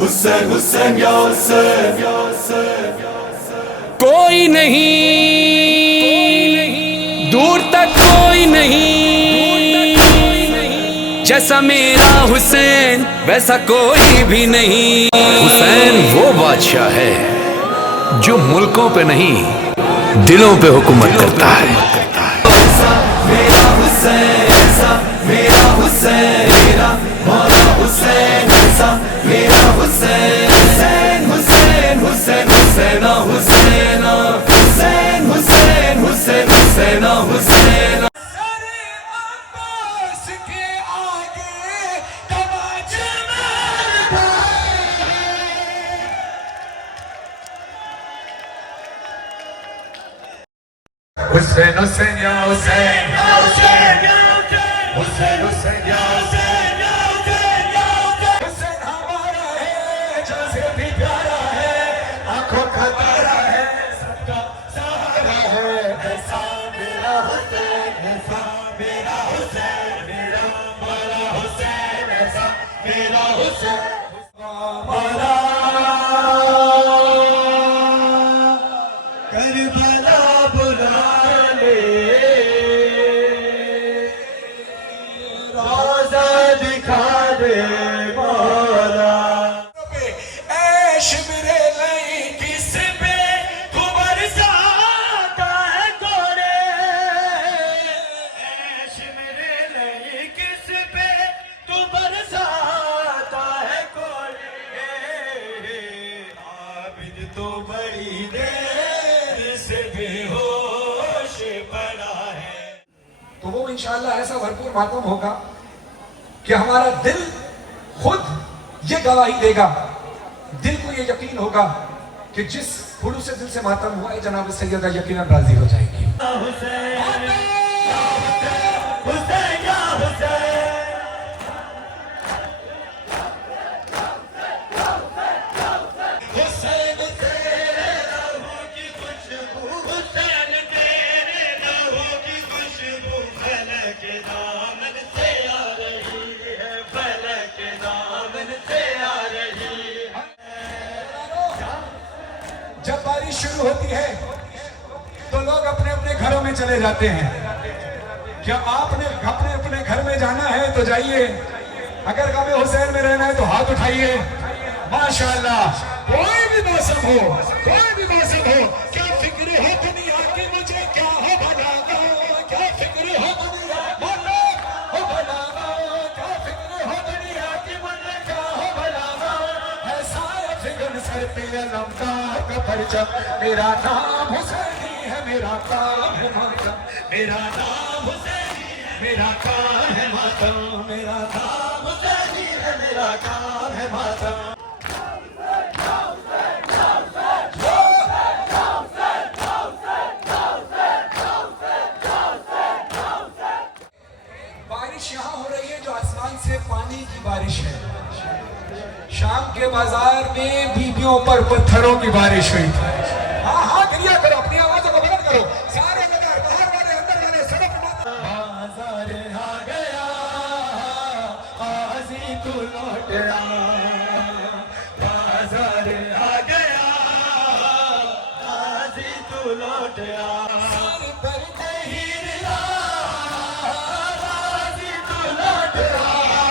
حسین حسین یا حسین کوئی نہیں دور تک کوئی نہیں جیسا میرا حسین ویسا کوئی بھی نہیں. حسین وہ بادشاہ ہے جو ملکوں پہ نہیں دلوں پہ حکومت کرتا ہے. میرا حسین ایسا میرا حسین میرا مولا حسین ایسا میرا حسین حسین حسین حسین حسین حسین حسین حسین حسین حسین حسین حسین حسین یا حسین حسین حسین یا حسین حسین ہمارا ہے جان سے بھی پیارا ہے آنکھوں کا تارا ہے سب کا سہارا ہے ایسا میرا حسین ایسا میرا حسین میرا مولا حسین ایسا میرا حسین مولا کربلا بلا لے روزہ دکھا دے مولا اے شبر لئی کس پہ تو برساتا ہے کوڑے اے شبر لئی کس پہ تو برساتا ہے کوڑے عابد تو بڑی دیر سے بے ہوش پڑا ہے. تو وہ انشاءاللہ ایسا بھرپور ماتم ہوگا کہ ہمارا دل خود یہ گواہی دے گا, دل کو یہ یقین ہوگا کہ جس خلوص دل سے ماتم ہوا ہے جناب سیدہ یقیناً راضی ہو جائے گی. جب بارش شروع ہوتی ہے تو لوگ اپنے اپنے گھروں میں چلے جاتے ہیں. کیا آپ نے اپنے اپنے گھر میں جانا ہے تو جائیے, اگر غم حسین میں رہنا ہے تو ہاتھ اٹھائیے. ماشاءاللہ کوئی بھی موسم ہو کوئی بھی موسم ہو, کیا فکر ہو دنیا کی مجھے کیا ہو بھلا, کیا فکر ہو دنیا ہو بھلا, کیا فکر ہو دنیا کی مجھے کیا ہو بھلا, ایسا فکر سر پہ علم کا پرچم, میرا نام حسینی ہے میرا کام ہے ماتم, میرا نام حسینی ہے میرا کام ہے ماتم, میرا نام حسینی ہے میرا کام ہے ماتم. بارش یہاں ہو رہی ہے جو آسمان سے پانی کی بارش ہے. شام کے بازار میں بیویوں پر پتھروں کی بارش ہوئی تھی. ہاں ہاں گریا کرو, اپنی آوازوں کو بلند کرو, سارے نگر باہر والے اندر والے سڑک بازار آ گیا قاضی تو لوٹ آیا, بازار آ گیا قاضی تو لوٹ آیا, سر پر نہیں رلا قاضی تو لوٹ آیا,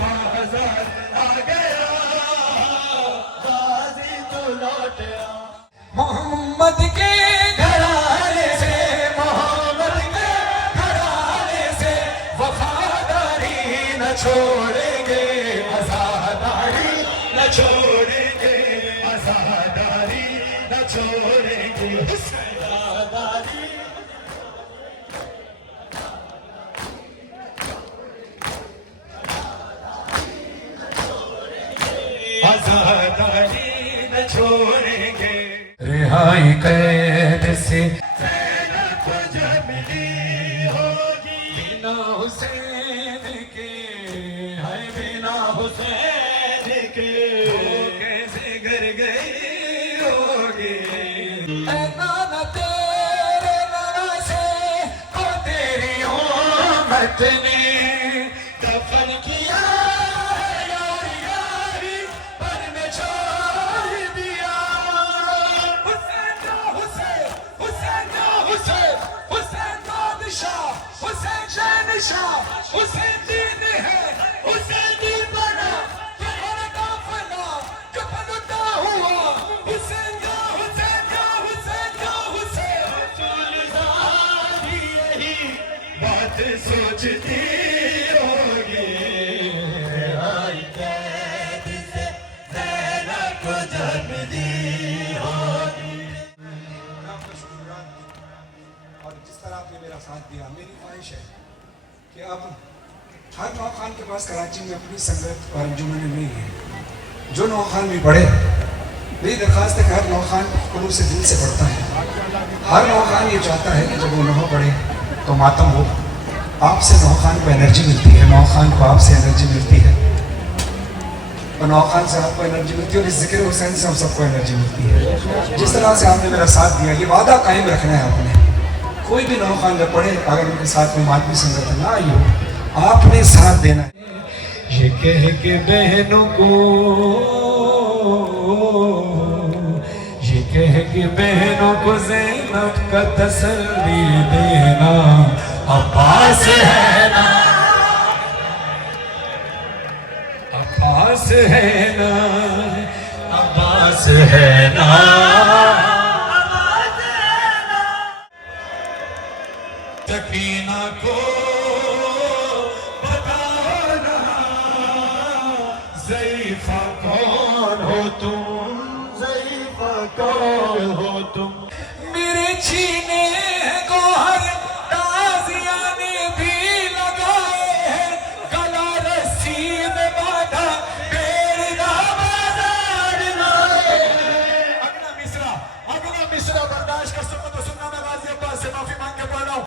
بازار آ گیا قاضی تو لوٹ آیا. محمد کے گھرانے سے محمد کے گھرانے سے وفاداری نہ چھوڑیں گے, آزاداری نہ چھوڑیں گے, آزاداری نہ چھوڑیں گے, آزاداری آزاداری نہ چھوڑیں گے. رہائی قید سے زینب جب ملی ہوگی, بنا حسین کے ہے بنا حسین کے کیسے گھر گئی ہوگی. اے نانا تیرے نانا سے کو تیری امت نے دفن کیا ہے یاری یاری آپ نے میرا ساتھ دیا. میری خواہش ہے کہ اب ہر نوخان کے پاس کراچی میں اپنی سنگت اور انجمن نہیں ہے. جو نوخان بھی پڑھے, میری درخواست ہے کہ ہر نوخان قلوب سے دل سے پڑھتا ہے. ہر نوخان یہ چاہتا ہے کہ جب وہ نوح پڑھے تو ماتم ہو. آپ سے نوخان کو انرجی ملتی ہے, نوخان کو آپ سے انرجی ملتی ہے, اور نوخان سے آپ کو انرجی ملتی ہے, اور اس ذکر حسین سے ہم سب کو انرجی ملتی ہے. جس طرح سے آپ نے میرا ساتھ دیا, یہ وعدہ قائم رکھنا ہے آپ نے. کوئی بھی نوخان جب پڑھے اگر ان کے ساتھ میں ماتمی سنگت نہ آئی ہو, آپ نے ساتھ دینا ہے. یہ کہہ کے بہنوں کو, یہ کہہ کے بہنوں کو زینب کا تسلی دینا, عباس ہے نا, عباس ہے نا, عباس ہے نا. سکینہ کو بتانا ضعیفہ کون ہو تم, ضعیفہ کون ہو تم. میرے چھینے گوہر تازیہ نے بھی لگائے ہیں, گلا رسی میں باندھا پیر دامادار لائے. اگلا مصرع برداشت کر سکو تو سننا. میں غازی عباس سے معافی مانگ کے پڑھ رہا ہوں.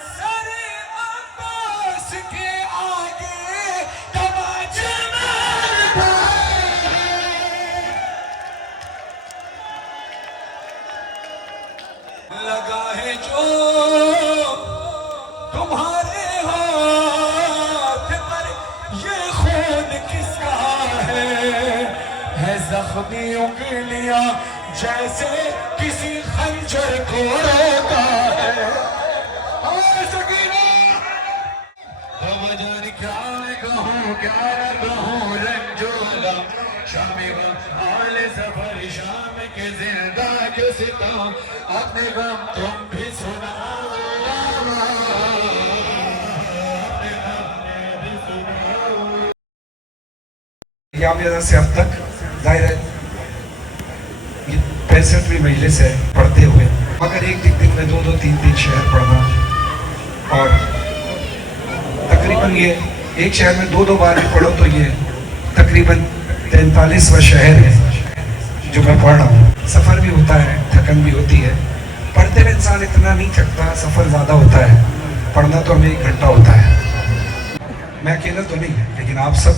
لگا ہے جو تمہارے ہاتھ پر, یہ خون کس کا ہے زخمی انگلیاں جیسے کسی خنجر کو روکا ہے. کیا کہوں رنجو غم, شامی غم آل سفر شام کے زندہ کے ستم, اپنے غم تم بھی سناؤ, اپنے غم بھی سناؤ. یہ عامیہ سے اب تک ظاہر ہے یہ 65ویں مجلس ہے پڑھتے ہوئے, مگر ایک دن میں 2-3 شعر پڑھنا, اور تقریباً یہ ایک شہر میں 2 بار بھی پڑھو تو یہ تقریباً 43واں شہر ہے جو میں پڑھ رہا ہوں. سفر بھی ہوتا ہے, تھکن بھی ہوتی ہے, پڑھتے میں انسان اتنا نہیں تھکتا, سفر زیادہ ہوتا ہے, پڑھنا تو ہمیں 1 گھنٹہ ہوتا ہے. میں اکیلا تو نہیں, لیکن آپ سب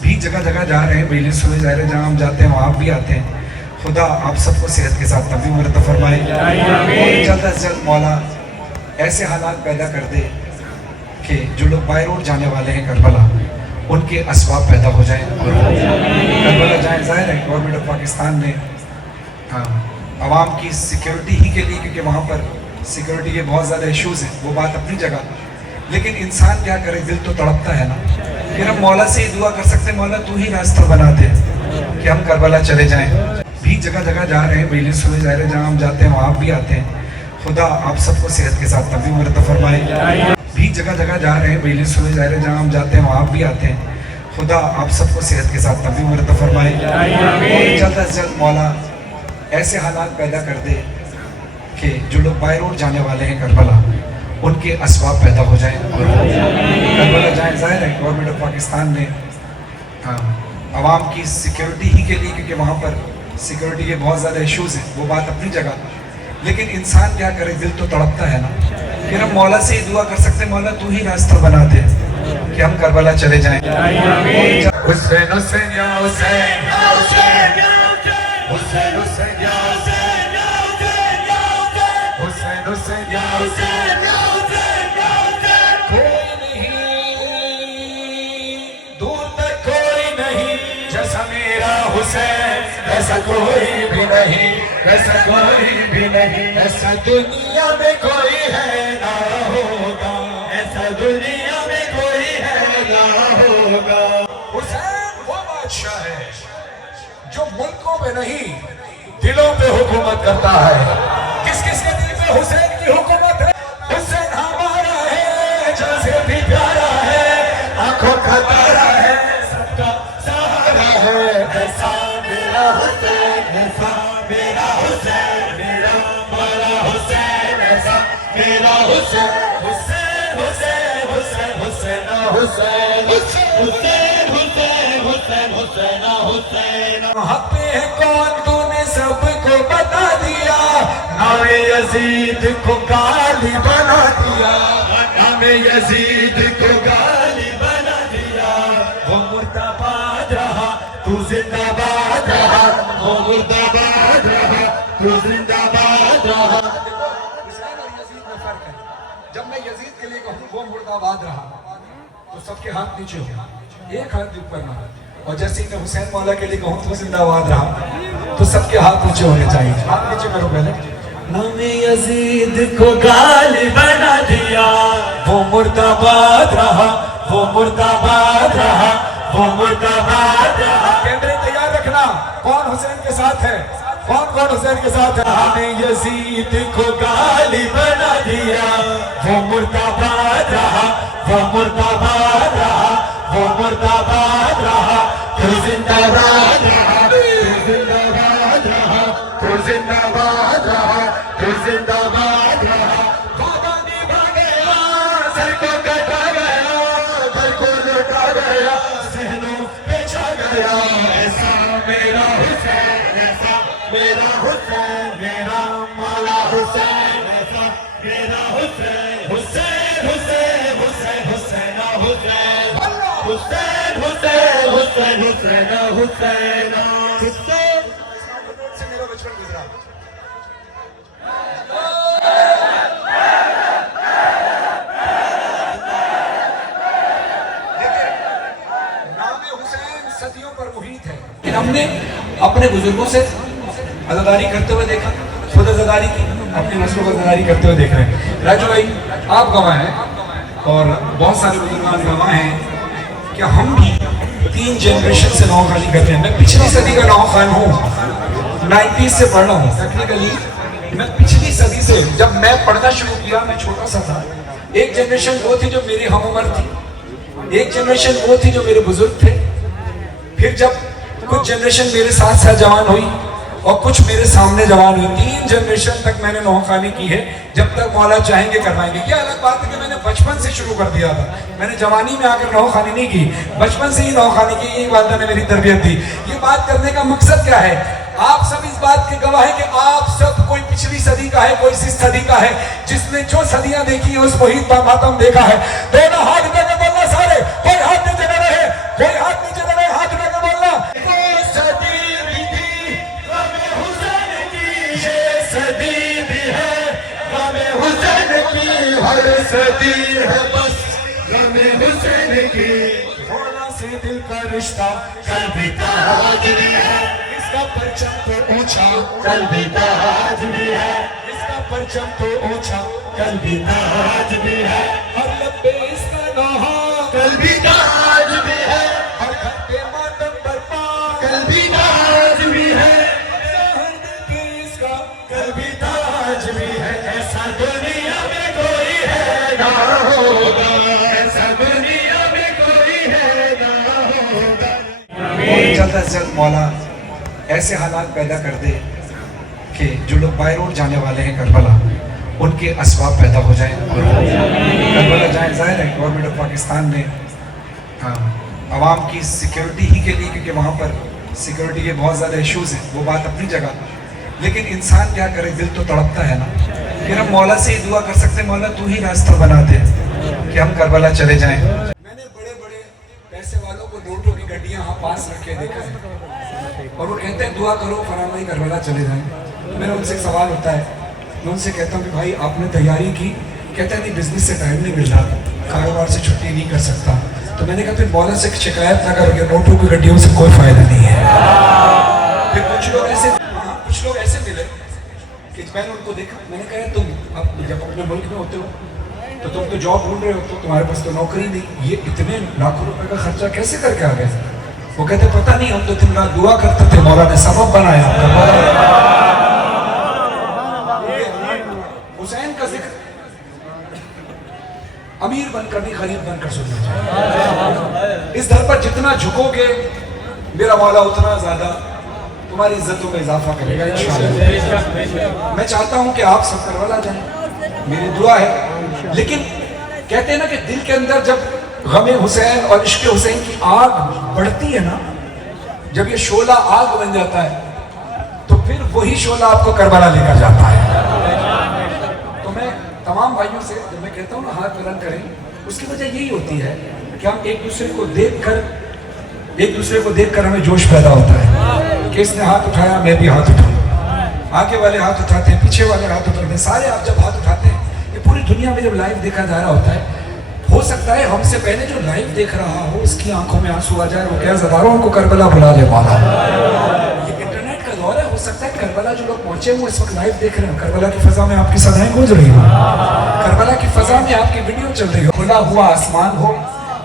بھی جگہ جگہ جا رہے ہیں, مجلس میں ظاہر ہے جہاں ہم جاتے ہیں وہاں آپ بھی آتے ہیں. خدا آپ سب کو صحت کے ساتھ تمام عمر عطا فرمائے, اور جلد از جلد مولا ایسے حالات پیدا کر دے کہ جو لوگ بائی روڈ جانے والے ہیں کربلا, ان کے اسباب پیدا ہو جائیں اور کربلا جائیں. ظاہر ہے گورنمنٹ آف پاکستان نے عوام کی سیکیورٹی ہی کے لیے, کیونکہ وہاں پر سیکیورٹی کے بہت زیادہ ایشوز ہیں, وہ بات اپنی جگہ, لیکن انسان کیا کرے, دل تو تڑپتا ہے نا. پھر ہم مولا سے ہی دعا کر سکتے ہیں, مولا تو ہی راستہ بنا دے کہ ہم کربلا چلے جائیں. بھی جگہ جگہ جا رہے ہیں, مجلس میں ظاہر ہے جہاں ہم جاتے ہیں وہاں آپ بھی آتے ہیں. خدا آپ سب کو صحت کے ساتھ تمام عمر عطا فرمائے. بھی جگہ جگہ جا رہے ہیں, مجلس میں ظاہر ہے جہاں ہم جاتے ہیں وہاں آپ بھی آتے ہیں. خدا آپ سب کو صحت کے ساتھ تمام عمر عطا فرمائے, اور جلد از جلد مولا ایسے حالات پیدا کر دے کہ جو لوگ بائی روڈ جانے والے ہیں کربلا, ان کے اسباب پیدا ہو جائیں اور کربلا جائیں. ظاہر ہے گورنمنٹ آف پاکستان نے عوام کی سیکیورٹی ہی کے لیے, کیونکہ وہاں پر سیکیورٹی کے بہت زیادہ ایشوز ہیں, وہ بات اپنی جگہ, لیکن انسان کیا کرے, دل تو تڑپتا ہے نا. پھر ہم مولا سے ہی دعا کر سکتے ہیں, مولا تو ہی راستہ بنا دے کہ ہم کربلا چلے جائیں. حسین حسین یا حسین, حسین حسین یا حسین, حسین حسین یا حسین. کوئی نہیں دور تک, کوئی نہیں جیسا میرا حسین, ایسا کوئی بھی نہیں, ایسا کوئی بھی نہیں, ایسا دنیا میں کوئی ہے نہ ہوگا, ایسا دنیا میں کوئی ہے نہ ہوگا. حسین وہ بادشاہ ہے جو ملکوں پہ نہیں دلوں پہ حکومت کرتا ہے. کس کس کے دل پہ حسین کی حکومت ہے؟ حسین ہمارا ہے, جیسے بھی پیارا ہے, آنکھوں کا تارا ہے, سب کا سہارا ہے. ایسا میرا حسین, ایسا میرا حسین, میرا والا حسین, ایسا میرا حسین. حق پہ ہے کون تو نے سب کو بتا دیا نام یزید کو گالی بنا دیا نام یزید کو گالی بنا دیا وہ مرداباد رہا تو زندہ باد رہا وہ مرداباد رہا تو زندہ باد رہا حسین اور یزید میں فرق ہے جب میں یزید کے لیے کہوں وہ مرداباد رہا تو سب کے ہاتھ نیچے ہو ایک ہاتھ اوپر نہ اور جیسے ہی میں حسین مولا کے لیے کہوں تو زندہ باد رہا تو سب کے ہاتھ نیچے ہونے چاہیے ہاتھ نیچے کرو پہلے نام یزید کو گالی بنا دیا وہ مرداباد رہا وہ مرداباد رہا وہ مرداباد رہا کیمرے تیار رکھنا کون حسین کے ساتھ ہے کون حسین کے ساتھ ہے ہمیں یزید کو گالی بنا دیا وہ مرداباد رہا وہ مرداباد رہا وہ مرداباد رہا تو زندہ باد رہا تو زندہ باد رہا تو زندہ باد رہا تو زندہ باد رہا وعدہ نبھا گیا سر کو کٹا گیا گھر کو لوٹا گیا ذہنوں پہ چھا گیا ایسا میرا حسین ایسا میرا حسین میرا مولا حسین ایسا میرا حسین حسین حسین حسین حسین حسین حسین حسین حسین حسین حسین حسین سے میرا بچپن گزرا نام حسین صدیوں پر محیط ہے لیکن ہم نے اپنے بزرگوں سے عزاداری کرتے ہوئے دیکھا خود عزاداری کی اپنی نسلوں کو عزاداری کرتے ہوئے دیکھ رہے ہیں راجو بھائی آپ گواہ ہیں اور بہت سارے بزرگان گواہ ہیں کہ ہم بھی 3 جنریشن سے نوخانی کرتے ہیں میں پچھلی صدی کا نوخان ہوں 90s سے پڑھ رہا ہوں ٹیکنیکلی میں پچھلی صدی سے جب میں پڑھنا شروع کیا میں چھوٹا سا تھا ایک جنریشن وہ تھی جو میری ہم عمر تھی ایک جنریشن وہ تھی جو میرے بزرگ تھے پھر جب کچھ جنریشن میرے ساتھ ساتھ جوان ہوئی اور کچھ میرے سامنے جوان ہوئی 3 جنریشن تک میں نے نوخانی کی ہے جب تک مولا چاہیں گے کروائیں گے یہ الگ بات ہے کہ میں نے بچپن سے شروع کر دیا تھا میں نے جوانی میں آ کر نوخانی نہیں کی بچپن سے ہی نوخانی کی یہ والدہ نے میری تربیت دی یہ بات کرنے کا مقصد کیا ہے آپ سب اس بات کے گواہ ہیں کہ آپ سب کوئی پچھلی صدی کا ہے کوئی اس صدی کا ہے جس نے جو صدیاں دیکھی ہیں اس محیط پر ماتم دیکھا ہے دونوں ہاتھ دے کے بولنا سارے کوئی ہاتھ نیچے نہ رہے کوئی ہاتھ نیچے نہ رہے ہاتھ دے کے بولنا صدی بھی ہے غم حسین کی ہر صدی ہے بس غم حسین کی مولا سے دل کا رشتہ کل بھی تاج بھی ہے اس کا پرچم تو اونچا کل بھی تاج بھی ہے اس کا پرچم تو اونچا کل بھی تاج بھی ہے اور لب پہ اس کا نوحہ کل بھی تاج بھی ہے اور گھر پہ ماتم برپا کل بھی تاج بھی ہے کل بھی تاج بھی ہے ایسا دنیا میں کوئی ہے نہ ہوگا ایسا دنیا میں کوئی ہے نہ ہوگا اور جلد از جلد مولا ایسے حالات پیدا کر دے کہ جو لوگ بائی روڈ جانے والے ہیں کربلا ان کے اسباب پیدا ہو جائیں اور کربلا جائیں ظاہر ہے گورنمنٹ آف پاکستان نے عوام کی سیکیورٹی ہی کے لیے کیونکہ وہاں پر سیکیورٹی کے بہت زیادہ ایشوز ہیں وہ بات اپنی جگہ لیکن انسان کیا کرے دل تو تڑپتا ہے نا پھر ہم مولا سے ہی دعا کر سکتے ہیں مولا تو ہی راستہ بنا دے کہ ہم کربلا چلے جائیں میں نے بڑے بڑے پیسے والوں کو نوٹوں کی گڈیاں ہاں پاس رکھے دیکھا ہے اور وہ کہتے ہیں دعا کرو فلاں ہی کربلا چلے جائیں میرا ان سے ایک سوال ہوتا ہے میں ان سے کہتا ہوں کہ بھائی آپ نے تیاری کی کہتا ہے نہیں بزنس سے ٹائم نہیں مل رہا کاروبار سے چھٹی نہیں کر سکتا تو میں نے کہا پھر مولا سے شکایت نہ کرو کہ نوٹوں کی گڈیوں سے کوئی فائدہ نہیں ہے پھر کچھ لوگ ایسے ملے کہ میں نے ان کو دیکھا میں نے کہا تم اب جب اپنے ملک میں ہوتے ہو تو تم تو جاب ڈھونڈ رہے ہو تو تمہارے پاس تو نوکری نہیں یہ اتنے لاکھوں روپے کا خرچہ کیسے کر کے آ گئے وہ کہتے پتہ نہیں ہم تو دن رات دعا کرتے تھے مولا نے سبب بنایا حسین کا ذکر امیر بن کر نہیں غریب بن کر سننا چاہیے اس در پر جتنا جھکو گے میرا مولا اتنا زیادہ تمہاری عزتوں میں اضافہ کرے گا انشاءاللہ میں چاہتا ہوں کہ آپ سب کربلا جائیں میری دعا ہے لیکن کہتے ہیں نا کہ دل کے اندر جب غم حسین اور عشق حسین کی آگ بڑھتی ہے نا جب یہ شعلہ آگ بن جاتا ہے تو پھر وہی شعلہ آپ کو کربلا لے کر جاتا ہے. تو میں تمام بھائیوں سے جب میں کہتا ہوں نا ہاتھ بلند کریں، اس کی وجہ یہی ہوتی ہے کہ ہم ایک دوسرے کو دیکھ کر ہمیں جوش پیدا ہوتا ہے کہ اس نے ہاتھ اٹھایا میں بھی ہاتھ اٹھاؤں. آگے والے ہاتھ اٹھاتے ہیں، پیچھے والے ہاتھ اٹھاتے ہیں، سارے آپ جب ہاتھ اٹھاتے ہیں، یہ پوری دنیا میں جب لائیو دیکھا جا رہا ہوتا ہے، ہو سکتا ہے ہم سے پہلے جو لائیو دیکھ رہا ہو اس کی آنکھوں میں آنسو آ جائے، وہ کہہ ہزاروں کو کربلا بلا لے والا. یہ انٹرنیٹ کا دور ہے، ہو سکتا ہے کربلا جو لوگ پہنچے وہ اس وقت لائیو دیکھ رہے ہیں، کربلا کی فضا میں آپ کی صدائیں گونج رہی ہوں، کربلا کی فضا میں آپ کی ویڈیو چل رہی ہو، کھلا ہوا آسمان ہو.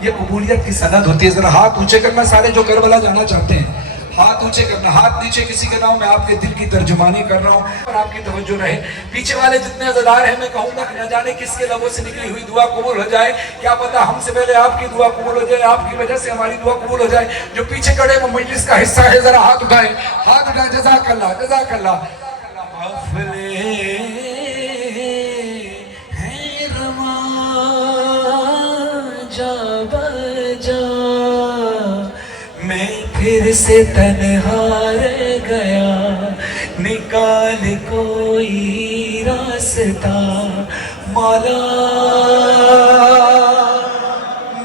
یہ قبولیت کی سند ہوتی ہے. ذرا ہاتھ اونچے کرنا سارے جو کربلا جانا چاہتے ہیں، ہاتھ اونچے کرنا، ہاتھ نیچے کسی کے نام. میں آپ کے دل کی ترجمانی کر رہا ہوں اور آپ کی توجہ رہے. پیچھے والے جتنے عزادار ہیں میں کہوں گا نہ جانے کس کے لبوں سے نکلی ہوئی دعا قبول ہو جائے. کیا پتا ہم سے پہلے آپ کی دعا قبول ہو جائے، آپ کی وجہ سے ہماری دعا قبول ہو جائے. جو پیچھے کھڑے وہ مجلس کا حصہ ہے، ذرا ہاتھ اٹھائیں، ہاتھ اٹھائیں. جزاک اللہ، جزاک اللہ. میں پھر سے تنہا رہ گیا، نکال کوئی راستہ مولا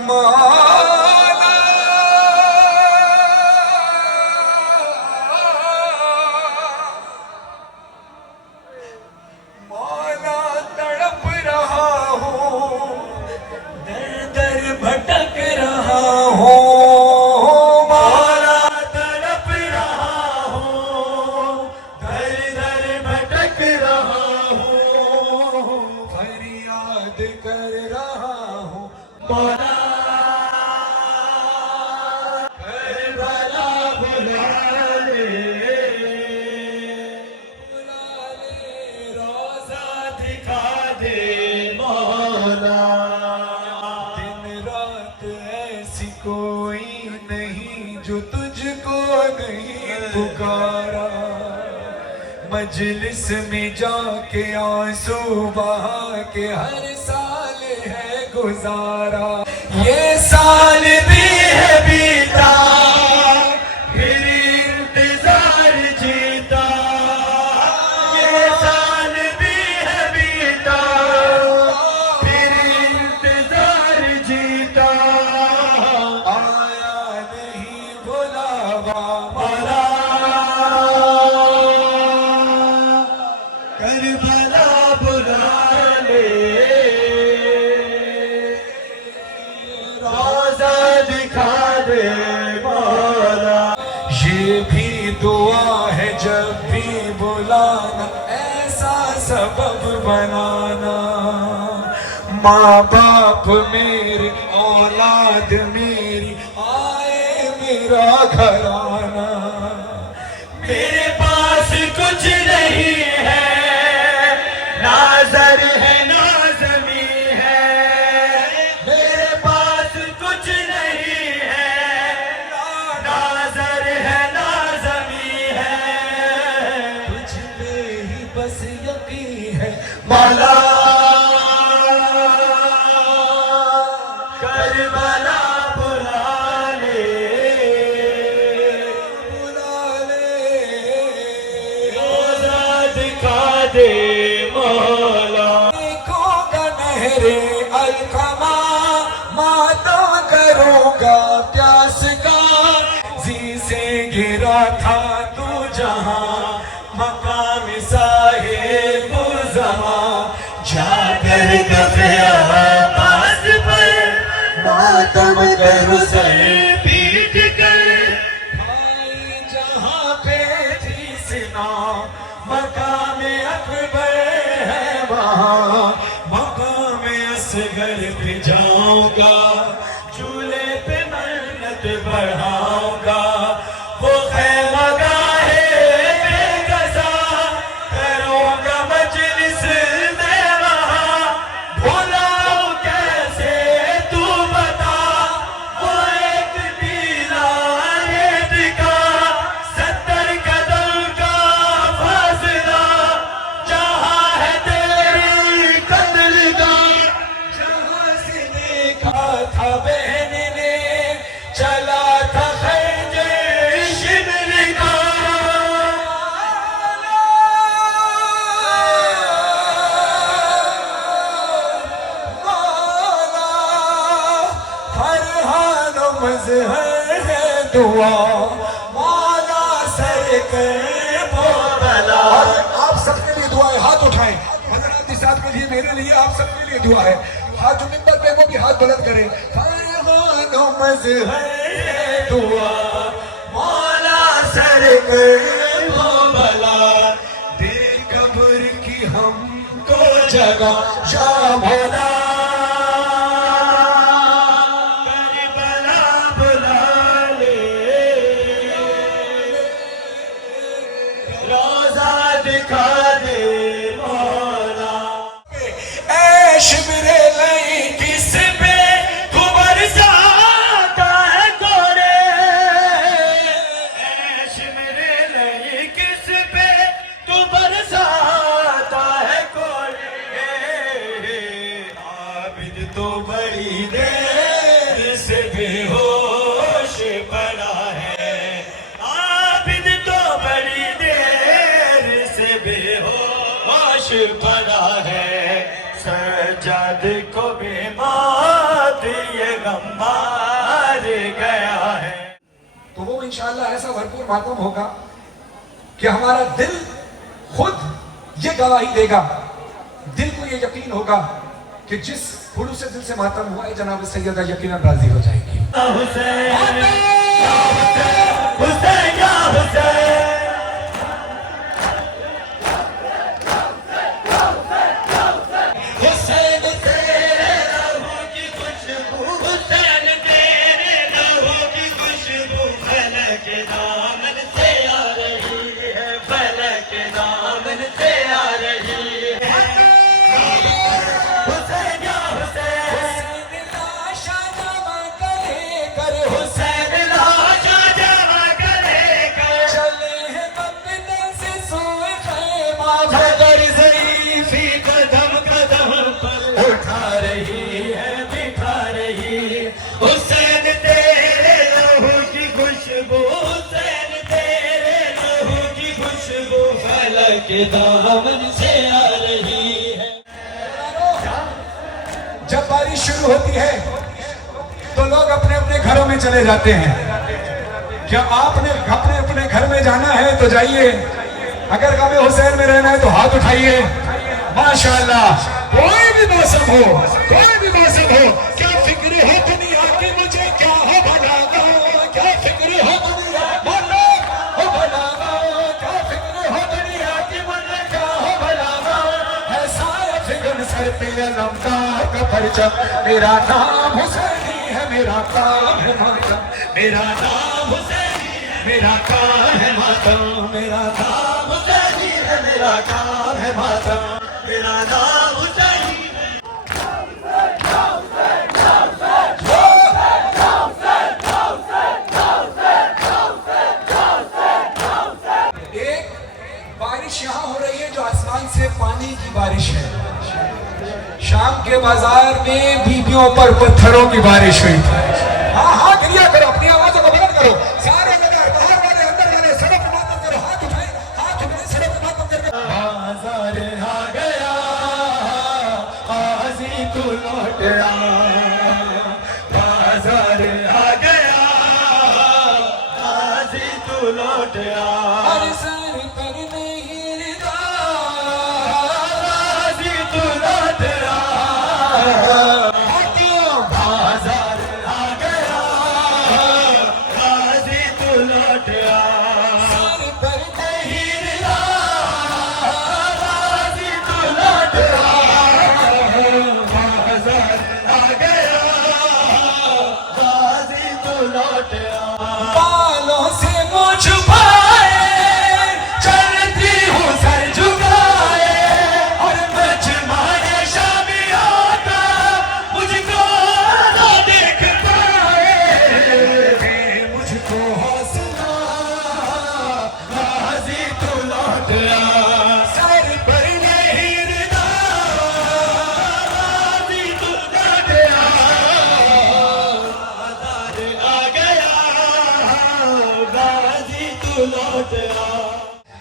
مولا. مولا تڑپ رہا ہوں، در در بھٹک رہا ہوں، کوئی نہیں جو تجھ کو نہیں پکارا. مجلس میں جا کے آنسو بہا کے ہر سال ہے گزارا. یہ سال بھی ہے بیتا پھر انتظار جیتا. یہ سال بھی ہے بیتا پھر انتظار جیتا. یہ بھی دعا ہے جب بھی بلانا، ایسا سبب بنانا. ماں باپ میری، اولاد میری، آئے میرا گھرانہ. میرے پاس کچھ نہیں ہے، نہ زر ہے نہ زمین ہے. میرے پاس کچھ نہیں ہے، نہ زر ہے نہ زمین ہے. تجھ پہ ہی بس یقین ہے مولا. کربلا بلا لے، بلا لے، روزہ دکھا دے مولا. دیکھوں گا نہرے القما، ماتم کروں گا پیاس کا. زی سے گرا تھا تو جہاں، مقام صاحب زمان. جا کر کفیا پاس پر ماتم کرو سر پیٹ کر. بھائی جہاں پہ تھی سنا، مقام اکبر ہے وہاں. مقام اصغر پہ جاؤں گا، چولہے پہ منت بڑھاؤں گا. وہ خیمہ گاہے بے گزا، کروں گا مجلس میں وہاں. بھولاؤں کیسے تو بتا، وہ ایک پیلا ریت کا 70 قدم کا فاصلہ. جہاں ہے تیری قدم دعا مولا سر کر وہ بلا. اور آپ سب کے لیے دعا ہے, ہاتھ اٹھائیں. حضرات نثار کے لیے, میرے لیے, آپ سب کے لیے دعا ہے. ہاتھ جو ممبر پہ وہ بھی ہاتھ بلند کریں. فرمان و مظہر دعا مولا سر کر وہ بلا. دے قبر کی ہم کو جگہ یا مولا. کربلا بلا لے, روزہ دکھا دے مولا. اے شبر لئی کس پہ تو برساتا ہے گورے. اے شبر لئی کس پہ تو برساتا ہے گورے. عابد تو بڑی دیر سے بے ہوش پڑا ہے. عابد تو بڑی دیر سے بے ہوش پڑا ہے. سجاد کو بھی مات یہ غم مار گیا ہے. تو وہ انشاءاللہ ایسا بھرپور ماتم ہوگا کہ ہمارا دل خود یہ گواہی دے گا, دل کو یہ یقین ہوگا کہ جس خلوص سے دل سے ماتم ہوا ہے جناب سیدہ یقیناً راضی ہو جائے گی. حسین حسین یا حسین. حسین تیرے لہو کی خوشبو, حسین تیرے لہو کی خوشبو فلک دامن سے آ رہی ہے, فلک دامن سے آ رہی ہے. حسین یا حسین. لاشا جمع کرے کر, حسین لاشا جمع کرے کر. چلے ہیں مقدم سے سوئے خیمہ, بھدر ضعیفی قدم قدم پر اٹھا رہی ہے, بٹھا رہی. حسین تیرے لہو کی خوشبو, حسین تیرے لہو کی خوشبو فلک دامن سے آ رہی ہے. جب بارش شروع ہوتی ہے تو لوگ اپنے اپنے گھروں میں چلے جاتے ہیں. کیا آپ نے اپنے اپنے گھر میں جانا ہے تو جائیے, اگر غم حسین میں رہنا ہے تو ہاتھ اٹھائیے. ماشاءاللہ, کوئی بھی موسم ہو, کوئی بھی موسم ہو, کیا فکر ہے دنیا کی مجھے, کیا ہو بھلا گا, کیا فکر ہے دنیا بولو ہو بھلا گا, کیا فکر ہے دنیا کی مجھے, کیا ہو بھلا گا. ایسا فکر سر پہ علمدار کا پرچم, میرا نام حسینی ہے, میرا کام ہے ماتم, میرا نام حسینی ہے, میرا کام ہے ماتم, میرا نام حسینی ہے, میرا کام ہے ماتم, میرا نام حسینی ہے. ایک بارش یہاں ہو رہی ہے جو آسمان سے پانی کی بارش ہے. شام کے بازار میں بیویوں پر پتھروں کی بارش ہوئی. ہاں ہاں گریا کرو, اپنی آوازوں کو بلند کرو. سارے لوگ باہر والے اندر والے سب کو ماتم کرو, ہاتھ اٹھائیں, ہاتھ اٹھائیں, سب کو ماتم کرو. بازار آ گیا, قاضی تو لوٹ آ. بازار آ گیا, قاضی تو لوٹ آ. ہر سر پر نہیں رضا, قاضی تو لوٹ آ. بازار آ گیا, قاضی تو لوٹ آ. سر پر نہیں رضا, قاضی تو لوٹ آ. بازار آ گیا, قاضی تو لوٹ آ. بالوں سے منہ چھپائے چلتی ہوں سر جھکائے, اور مجمع شامی آتا مجھ کو نہ دیکھ پائے. مجھ کو حوصلہ, قاضی تو لوٹ آ. سر پر نہیں رضا, قاضی تو لوٹ آ. بازار آ گیا, قاضی تو لوٹ آ.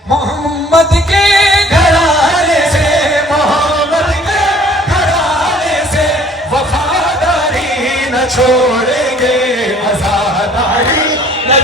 محمد کے گھرانے سے, محمد کے گھرانے سے وفاداری نہ چھوڑیں گے, وفاداری نہ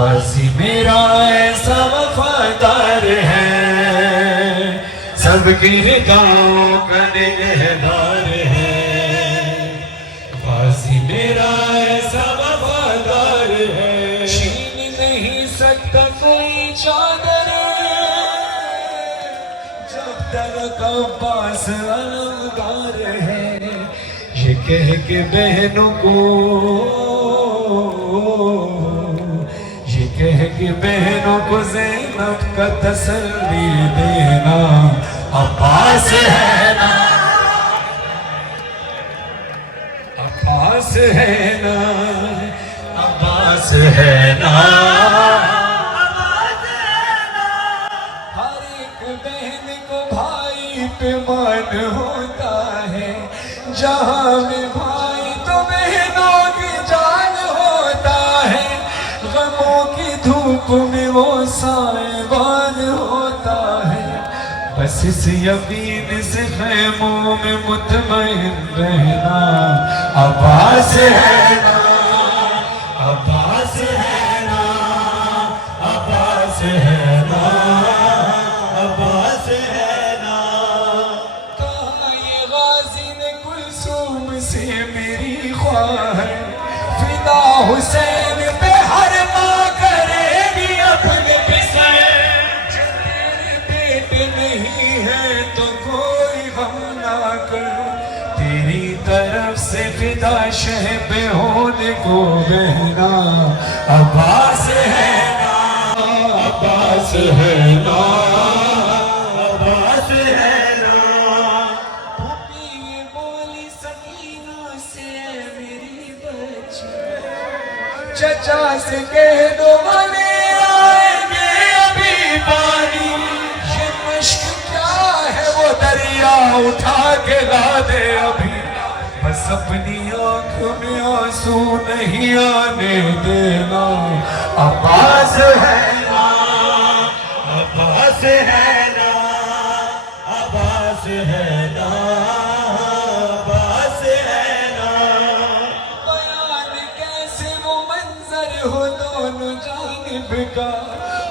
غازی میرا ایسا وفادار ہے، سب کی نگاہوں کا نگہدار ہے، غازی میرا ایسا وفادار ہے، چھین نہیں سکتا کوئی چادر جب تک عباس علمدار ہے، یہ کہہ کے بہنوں کو، یہ کہہ کے بہنوں کو زینب کا تسلی دینا، عباس ہے نا، عباس ہے نا، عباس ہے نا، ہر ایک بہن کو بھائی پہ مان ہوتا ہے، جہاں میں بھائی تو بہنوں کی جان ہوتا ہے، غموں کی دھوپ میں وہ سائبان ہوتا ہے، بس اس یقین سے خیموں میں مطمئن رہنا، عباس ہے نا، عباس ہے نا، عباس ہے نا، عباس ہے نا، کہا یہ غازی نے کلثوم سے میری خواہر، فدا حسین پہ ہر ماں کرے گی اپنے پسر، جب تیرے بیٹے نہیں ہے تو کوئی غم نہ کر، تیری طرف سے فدا شہ پہ ہونے کو بہنا، عباس ہے نا، عباس ہے نا، عباس ہے نا، پھوپھی یہ بولی سکینہ سے میری بچی، چچا سے کہہ دو منے آئیں گے ابھی پانی، یہ مشک کیا ہے وہ دریا اٹھا کے لا دے ابھی، بس اپنی آنکھ میں آنسو نہیں آنے دینا، عباس ہے نا، عباس ہے نا، عباس ہے نا، عباس ہے نا، بیان کیسے وہ منظر ہو دونوں جانب کا،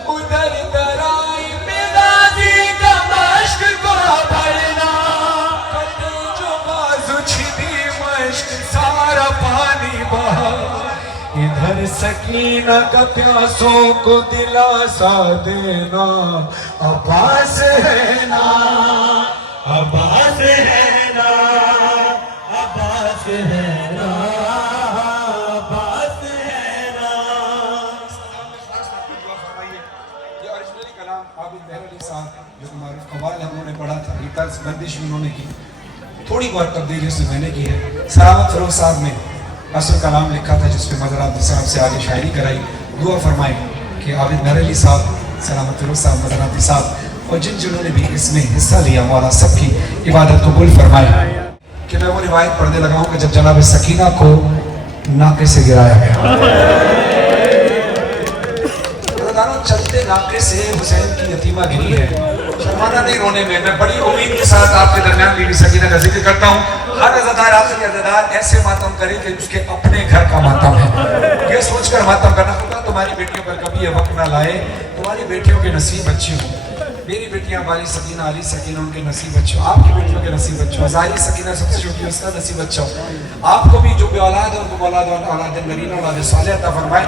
ادھر ترائی میں غازی کا مشک کو بھرنا، کٹے جو بازو چھدی مشک سارا پانی بہا، ادھر سکینہ کا پیاسوں کو دلاسا دینا، عباس ہے نا، عباس ہے نا، عباس ہے نا، عباس ہے نا۔ یہ اوریجنلی کلام عابد مہر علی صاحب جو معروف قوال ہم نے پڑھا تھا، یہ طرز بندش بھی انہوں نے کی، تھوڑی بہت تبدیلی اس میں نے کی ہے۔ سلامت فروغ صاحب نے اصل کلام لکھا تھا جس پہ مظہر عبد صاحب سے آگے شاعری کرائی، دعا فرمائیں کہ عابد مہر علی صاحب، سلامت فروغ صاحب، مظہر عبد صاحب اور جنہوں نے بھی اس میں حصہ لیا، مولا سب کی عبادت قبول فرمائے۔ کہ میں وہ روایت پڑھنے لگا ہوں کہ جب جناب سکینہ کو ناقے سے گرایا گیا، چلتے ناقے سے حسین کی یتیمہ گری ہے، شرمانا نہیں رونے میں بڑی امید کے ساتھ آپ کے درمیان بی بی سکینہ کا ذکر کرتا ہوں۔ ہر عزادار آخری عزادار ایسے ماتم کرے کہ اس کے اپنے گھر کا ماتم ہے، یہ سوچ کر ماتم کرنا ہوگا تمہاری بیٹیوں پر کبھی یہ وقت نہ لائے، تمہاری بیٹیوں کے نصیب اچھے ہوں، میری بیٹیاں والی سکینہ، علی سکینہ ان کے نصیب اچھے ہوں، آپ کی بیٹیوں کے نصیب اچھے ہوں، ظاہری سکینہ سب سے چھوٹی اس کا نصیب اچھا ہو، آپ کو بھی جو بے اولاد ہے ان کو اولاد نرینہ اولاد صالحہ عطا فرمائے۔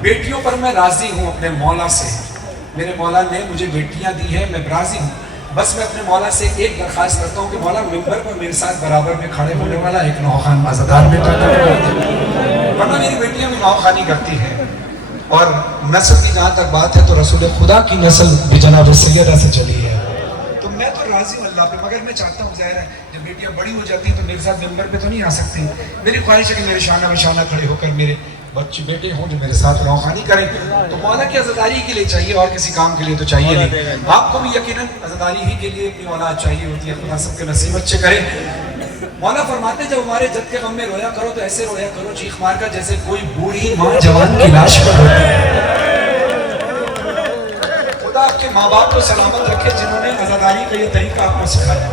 بیٹیوں پر میں راضی ہوں اپنے مولا سے، میرے مولا نے مجھے بیٹیاں دی ہیں، میں راضی ہوں، بس میں اپنے مولا سے ایک درخواست کرتا ہوں کہ مولا ممبر پر میرے ساتھ برابر میں کھڑے ہونے والا ایک نوخان مزدار بیٹا کر دے، ورنہ میری بیٹیاں بھی نوخانی کرتی ہیں، اور نسل کی جہاں تک بات ہے تو رسول خدا کی نسل بھی جناب سیدہ سے چلی ہے، تو میں تو راضی ہوں اللہ پہ، مگر میں چاہتا ہوں ظاہر ہے جب بیٹیاں بڑی ہو جاتی ہیں تو میرے ساتھ ممبر پہ تو نہیں آ سکتی، میری خواہش ہے کہ میرے شانہ بشانہ کھڑے ہو کر میرے بچے بیٹے ہوں جو میرے ساتھ روحانی کریں، تو مولا کی عزاداری کے لیے چاہیے اور کسی کام کے لیے تو چاہیے نہیں، آپ کو بھی یقیناً عزاداری ہی کے لیے اپنی اولاد چاہیے ہوتی ہے، خدا سب کے نصیب اچھے کرے۔ مولا فرماتے جب ہمارے جد کے غم میں رویا کرو تو ایسے رویا کرو چیخ مار کر جیسے کوئی بوڑھی ماں جوان کی لاش پر روتی ہے۔ خدا آپ کے ماں باپ کو سلامت رکھے جنہوں نے عزاداری کا یہ طریقہ آپ کو سکھایا۔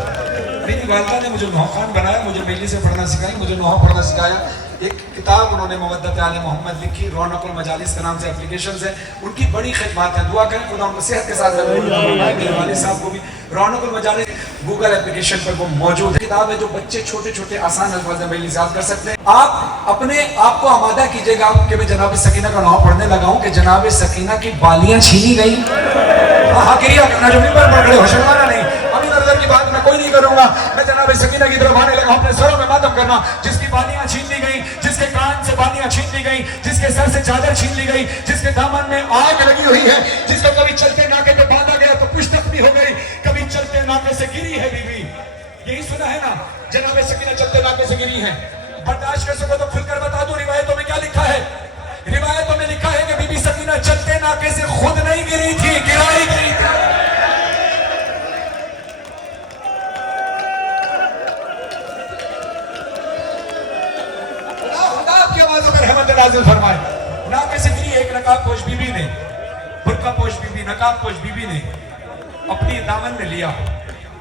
میری والدہ نے مجھے نوخان بنایا، مجھے میلی سے پڑھنا سکھائی، مجھے نوحہ پڑھنا سکھایا، ایک کتاب انہوں نے مودت آل محمد لکھی، رونق المجالس کے نام سے اپلیکیشن ہے، ان کی بڑی خدمات ہیں، دعا کریں خدا ان کو صحت کے ساتھ میرے والد صاحب کو بھی۔ رونق المجالس گوگل اپلیکیشن پر وہ موجود ہے، کتاب ہے جو بچے چھوٹے چھوٹے آسان الفاظ میں پہلے یاد کر سکتے ہیں۔ آپ اپنے آپ کو آمادہ کیجئے گا کہ میں جناب سکینہ کا نام پڑھنے لگا ہوں کہ جناب سکینہ کی بالیاں چھینی گئی۔ ہاں کریا کرنا جو ممبر پر کھڑے ہو، شرمانا نہیں، ابھی نظر کی بات میں کوئی نہیں کروں گا، میں جناب سکینہ کی طرف آنے لگا ہوں، اپنے سروں میں ماتم کرنا، جس کی بالیاں چھین لی گئی، جس کے کان سے بالیاں چھین لی گئی، جس کے سر سے چادر چھین لی گئی، جس کے دامن میں آگ لگی ہوئی ہے، جس کو کبھی چلتے ناکے پہ باندھا گیا تو پشت زخمی ہو گئی، کبھی چلتے ناکے سے گری ہے بیوی، یہی سنا ہے نا، جناب سکینہ چلتے ناکے سے گری ہے۔ برداشت کر سکو تو کھل کر بتا دوں روایتوں میں کیا لکھا ہے۔ روایتوں میں لکھا ہے کہ بی بی سکینہ چلتے ناکے سے خود نہیں گری تھی، گرائی گئی تھی۔ نازل فرمائے، ناکے سے گری ایک نقاب پوش بی بی نے، برقع پوش بی بی، نقاب پوش بی بی نے اپنی دامن میں لیا،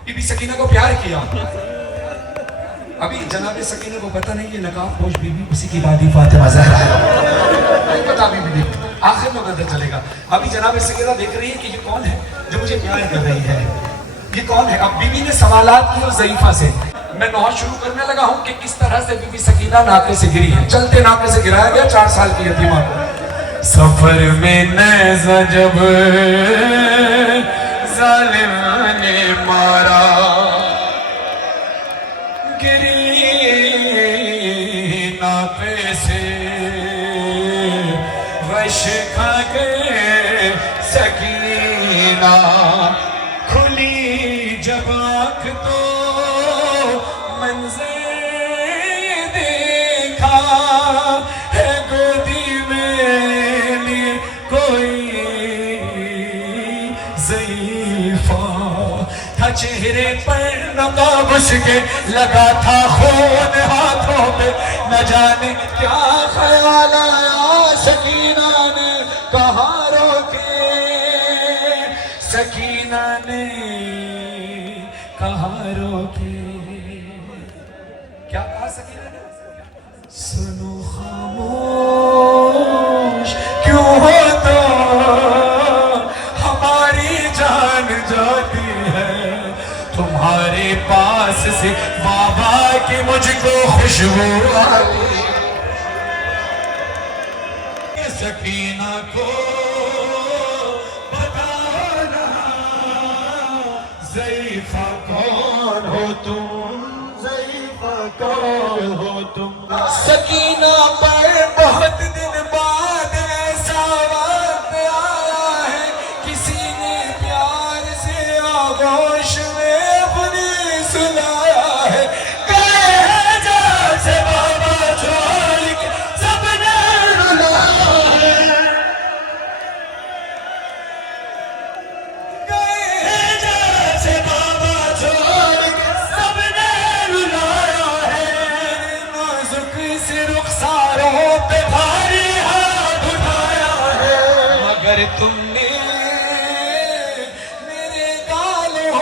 بی بی سکینہ کو پیار کیا۔ ابھی جناب سکینہ کو پتہ نہیں یہ نقاب پوش بی بی اسی کی دادی فاطمہ زہرا ہے، نہیں پتا بی بی دیکھ، آخر میں پتہ چلے گا۔ ابھی جناب سکینہ دیکھ رہی ہے کہ یہ کون ہے جو مجھے پیار کر رہی ہے، یہ کون ہے۔ اب بی بی نے سوالات کی اور ضعیفہ سے، میں نوحہ شروع کرنے لگا ہوں کہ کس طرح سے بی بی سکینہ ناکے سے گری ہے۔ چلتے ناکے سے گرایا گیا 4 سال کی یتیمہ کو۔ سفر میں نیزہ جب ظالم نے مارا، گری ناکے سے غش کھا گئے سکینہ، کھلی جب آنکھ تو منظر دیکھا ہے، گودی میں لی کوئی ضعیفہ تھا، چہرے پر نقاب اس کے لگا تھا خون ہاتھوں پہ، نہ جانے کیا خیال آیا سکینہ نے کہاں روکے، سکینہ نے کہاں روکے۔ کیا کہا سکینہ نے؟ سنو خاموش کیوں ہو تو ہماری جان جاتی ہے، تمہارے پاس سے بابا کی مجھ کو خوشبو آتی ہے۔ سکینہ کو بتانا ضعیفہ کون ہو تم، ضعیفہ کون ہو تم۔ سکینہ پر بہت دن بعد ایسا وقت آیا ہے، کسی نے پیار سے آغوش میں اپنی سلایا ہے، گئے ہیں جہاں سے بابا چھوڑ کے سب نے رلایا ہے، گئے ہیں جہاں سے بابا چھوڑ کے سب نے رلایا ہے، نازک سے رخساروں پہ بھاری ہاتھ اٹھایا ہے، مگر تم نے میرے گالوں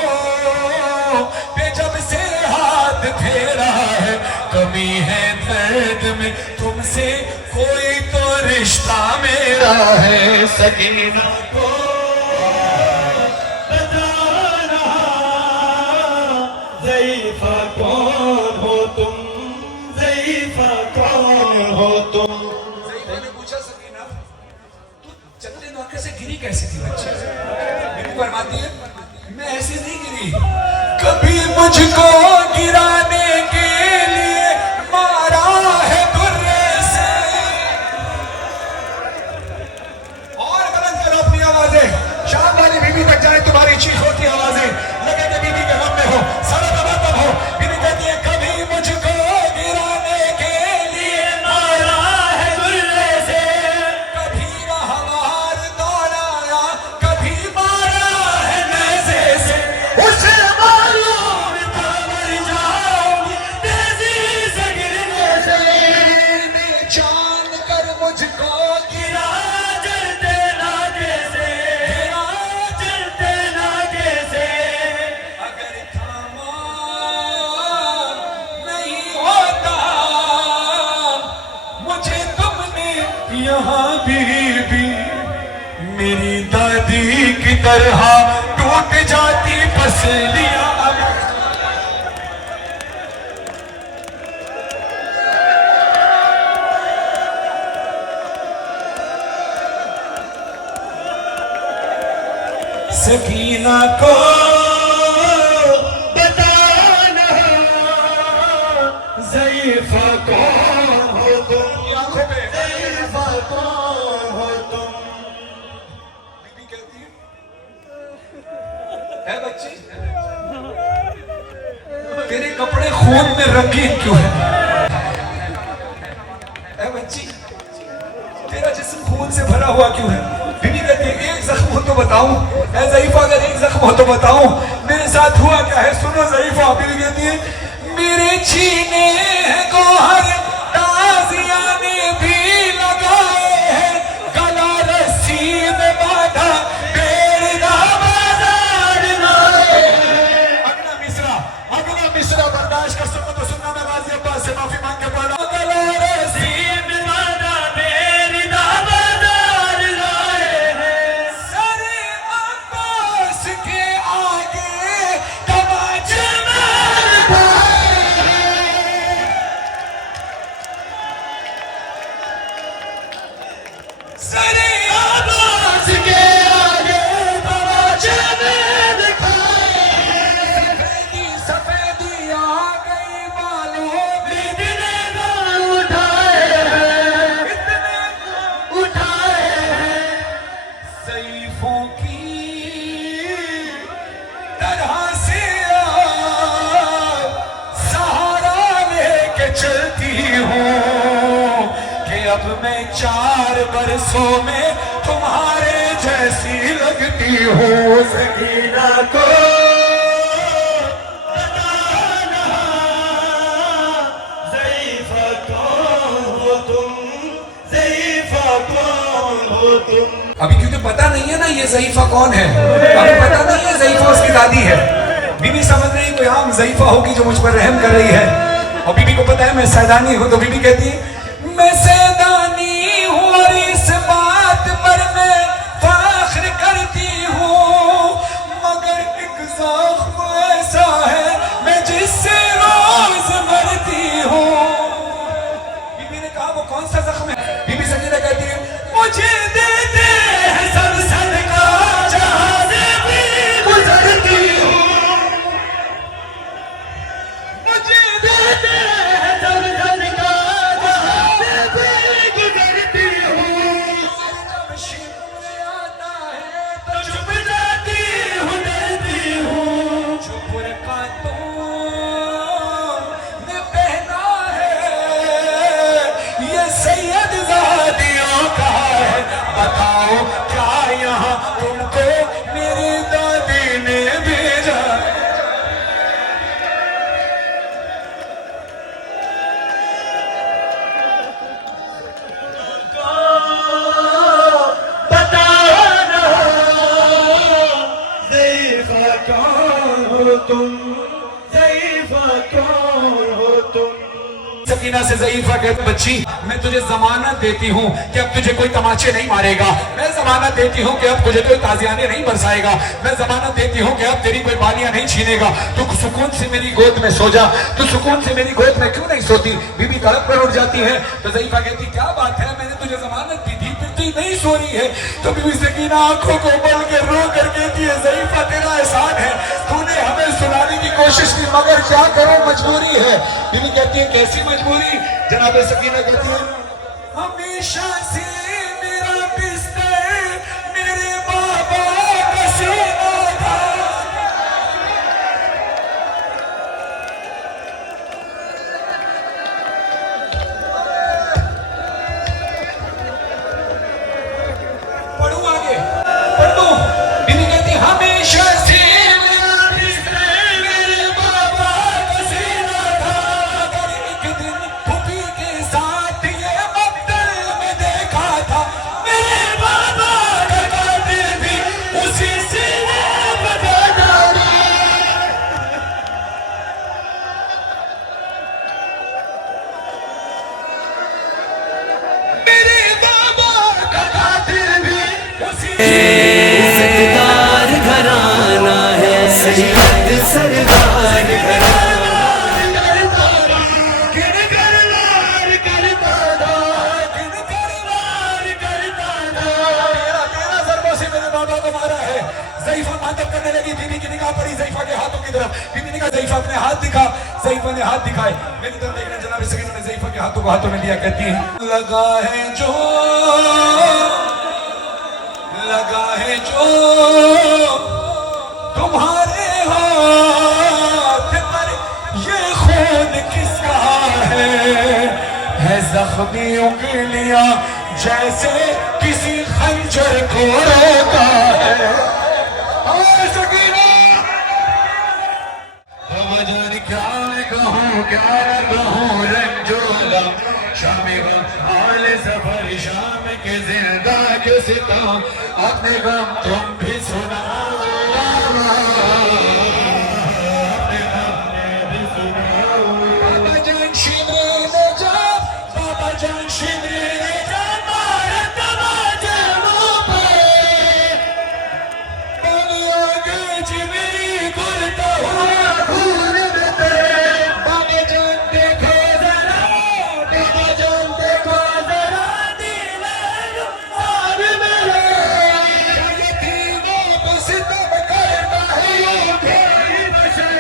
پہ جب سے ہاتھ پھیرا ہے، کمی ہے درد میں تم سے کوئی تو رشتہ میرا ہے، سکینہ کو بتانا ضعیفہ کون ہو تم، ضعیفہ کون ہو تم۔ ضعیفہ نے پوچھا سکینہ تو چلتے ناکے سے گری کیسے تھی بچے؟ بیوی فرماتی ہے میں ایسے نہیں گری، کبھی مجھ کو گرانے کے لیے مارا ہے درے سے۔ اور بلند کرو اپنی آوازیں، شام والی بیوی تک جائیں تمہاری چیخ ہوتی آوازیں، لگے کہ بیوی کے غم میں ہو، سارا تباہ ہو، بیوی کہتی ہے کبھی مجھ کو گرانے کے لیے مارا ہے درے سے، کبھی رہوار دوڑایا، کبھی مارا ہے نیزے سے، اسے معلوم تھا مر جاؤں گی تیزی سے گرنے سے، جان کر مجھ کو گرا چلتے ناکے سے، گرا چلتے ناکے سے، میری دادی کی طرح ٹوٹ جاتی پسلیاں سکینہ کو بتانا ضعیفہ کون ہو تم آنکھوں پہ ضعیفہ کون ہو تم بی بی کہتی ہے بچی تیرے کپڑے خون میں رنگین کیوں ہے اے بچی تیرا جسم خون سے بھرا ہوا کیوں ہے بی بی کہتی ہے ایک زخم ہو تو بتاؤں اے ضعیفہ اگر ایک زخم ہو تو بتاؤں میرے ساتھ ہوا کیا ہے سنو ضعیفہ بی بی کہتی ہے میرے چھینے ہیں گوہر تازیاں نے بھی لگائے ہیں گلا رسی میں باندھا بیڑا بازار لائے اگلا مصرع برداشت کر سکو تو سننا میں غازی عباس سے معافی مانگ کے پڑھا گلا رسی میں باندھا بیڑا بازار لائے ہیں سر عباس کے آگے تماچے سر عباس کے آگے تماچے میں دکھائے سفیدی آ گئی بالوں میں اتنے بال اٹھائے ہیں ضعیفوں کی طرح سے سہارا لے کے چلتی ہوں کہ اب میں 4 برسوں میں تمہارے جیسی لگتی ہوں سکینہ کو بتانا ضعیفہ کون ہو تم ضعیفہ کون ہو تم ابھی کیونکہ پتہ نہیں ہے نا یہ ضعیفہ کون ہے ابھی پتہ نہیں ہے ضعیفہ اس کی دادی ہے بی بی سمجھ رہی کوئی عام ضعیفہ ہوگی جو مجھ پر رحم کر رہی ہے اور بی بی کو پتہ ہے میں سیدانی ہوں تو بی بی کہتی ہے میں سیدانی ہوں اور اس بات پر میں فخر کرتی ہوں مگر ایک زخم ایسا ہے میں جس سے روز مرتی ہوں بی بی نے کہا وہ کون سا زخم ہے بی بی سکینہ کہتی ہے مجھے دیتے ہیں سب صدقہ جہاں سے بھی گزرتی ہوں مجھے دیتے ہیں سب صدقہ جہاں سے بھی گزرتی ہوں جب شمع آتا ہے تو چھپ جاتی ہوں ڈرتی ہوں جو برقع نے پہنا ہے یہ سید زادیوں کا ہے بتاؤ کیا یہاں تم کو میری دادی نے بھیجا بتانا ضعیفہ کون ہو تم ضعیفہ کون ہو تم سکینہ سے ضعیفہ کہتے بچی میں تجھے ضمانت دیتی ہوں کہ اب تجھے کوئی تماچے نہیں مارے گا میں ضمانت دیتی ہوں کہ اب تجھے کوئی تازیانے نہیں برسائے گا میں ضمانت دیتی ہوں کہ اب تیری کوئی بالیاں نہیں چھینے گا تو سکون سے میری گود میں سو جا تو سکون سے میری گود میں کیوں نہیں سوتی بی بی تڑپ کر اٹھ جاتی ہے تو ضعیفہ کہتی کیا بات ہے میں نے تجھے ضمانت دی تھی پھر تو نہیں سو رہی ہے تو بی بی سکینہ آنکھوں کو بل کے رو کر کہتی ہے ضعیفہ تیرا احسان ہے تو نے ہمیں سنانے کی کوشش کی مگر کیا کرو مجبوری ہے بی بی کہتی ہے کیسی مجبوری جناب سکینہ کہتی ہے ہمیشہ سے میرا بستر میرے بابا کا سینہ تھا پڑھوں آگے پڑھ دوں بی بی کہتی ہے ہمیشہ سے میرا بستر میرے بابا کا سینہ تھا اگر ایک دن پھوپھی کے ساتھ یہ مقتل میں دیکھا سید سردار کرنے لگی، بیوی کی نگاہ پڑی ضعیفہ کے ہاتھوں کی طرف، بیوی نے کہا ضعیفہ اپنے ہاتھ دکھا، ضعیفہ نے ہاتھ دکھائے، میری طرف دیکھنا جناب سکینہ نے ضعیفہ کے ہاتھوں کو ہاتھوں میں لیا، کہتی ہے لگا ہے جو تمہارے ہاتھ پر یہ خون کس کا ہے زخمی انگلیاں جیسے کسی خنجر کو روکا ہے۔ شامی غم حال سفر شام کے زندہ کے ستم اپنے غم تم بھی سناؤ، اپنے غم نے بھی سناؤ۔ بابا جان شمری نے جان، بابا جان شمری نے جان مارا تماجے منہ پہ، پانی آگے جی میری گرتا ہوا خون میں تیرے۔ بابا جان دیکھو ذرا، بابا جان دیکھو ذرا دل اور میرے، شاید وہ ستم کرتا ہے کوئی بشر،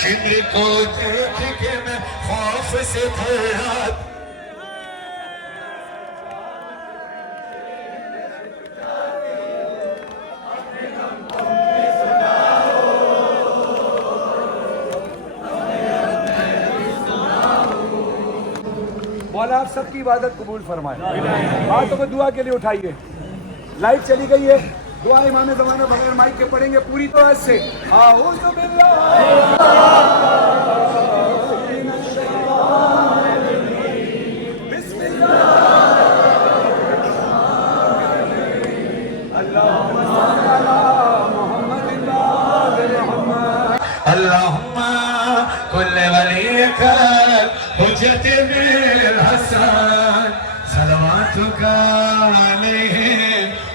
شمر کو دیکھ کے میں خوف سے تھرا۔ مولا آپ سب کی عبادت قبول فرمائے، ہاتھوں کو دعا کے لیے اٹھائیے، لائٹ چلی گئی ہے، دعا امام زمانہ بغیر مائک کے پڑھیں گے پوری طرح سے۔ اعوذ باللہ بسم اللہ اللہم صل علی محمد اللہم کل ولیک حجت بالحسن صلواتک علیہ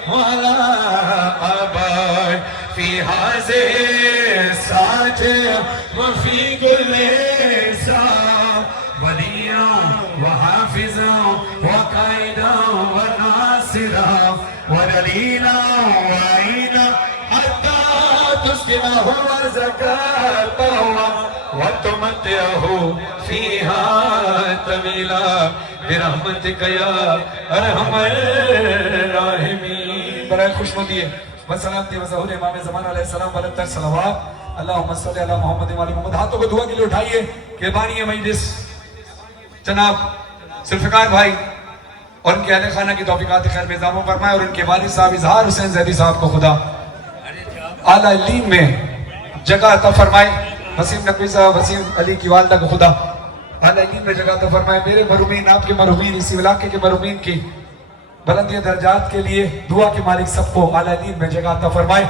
وعلی آبائے فی حاضر ساج وفی کل ساعة ولیاں وحافظاں وقائداں وناصراں ودلیلاں وعیناں حتی تسکنہ وزکاتہ وتمتعہ فیہا طویلا برحمتک یا ارحم الراحمین۔ برائے خوشنودی ہے وسلامتی وظہور امام زمان علیہ السلام ولتر صلوات اللہم صلی علی محمد وعلی محمد۔ ہاتھوں کو دعا کے لیے اٹھائیے کہ بانی مجلس جناب ذوالفقار بھائی اور ان کے اہل خانہ کی توفیقات خیر میں اضافہ فرمائے، اور ان کے والد صاحب اظہار حسین زیدی صاحب کو خدا اعلیٰ علیم میں جگہ عطا فرمائے، وسیم نقوی صاحب وسیم علی کی والدہ کو خدا اعلیٰ علیم میں جگہ عطا فرمائے، میرے مرحومین آپ کے مرحومین اسی علاقے کے مرحومین کی بلندی درجات کے لیے دعا کے مالک سب کو اعلیٰ علیم میں جگہ عطا فرمائے،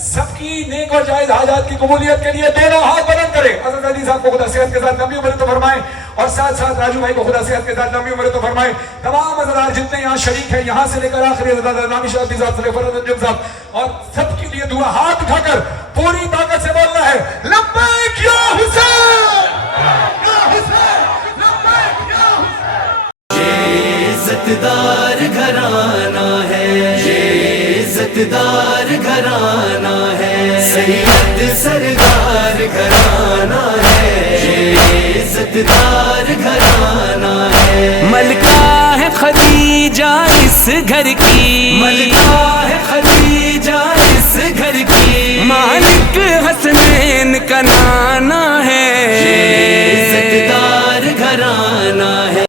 سب کی نیک اور جائز حاجات کی قبولیت کے لیے دونوں ہاتھ بلند کرے۔ حضرت علی صاحب کو خدا صحت کے ساتھ لمبی عمر تو فرمائے، اور ساتھ ساتھ راجو بھائی کو خدا صحت کے ساتھ لمبی عمر تو فرمائے۔ تمام حضرات جتنے یہاں شریک ہیں یہاں سے لے کر آخری حضرت نامی شاہدی صاحب صلی فرد انجم صاحب، اور سب کے لیے دعا ہاتھ اٹھا کر پوری طاقت سے بولنا ہے لبیک یا حسین یا حسین لبیک یا حسین۔ یہ عزت دار گھرانہ ہے، یہ عزت دار گھرانہ ہے، سید سردار گھرانہ ہے، یہ عزت دار گھرانہ ہے، ملکہ ہے خدیجہ اس گھر کی، ملکہ ہے خدیجہ اس گھر کی، مالک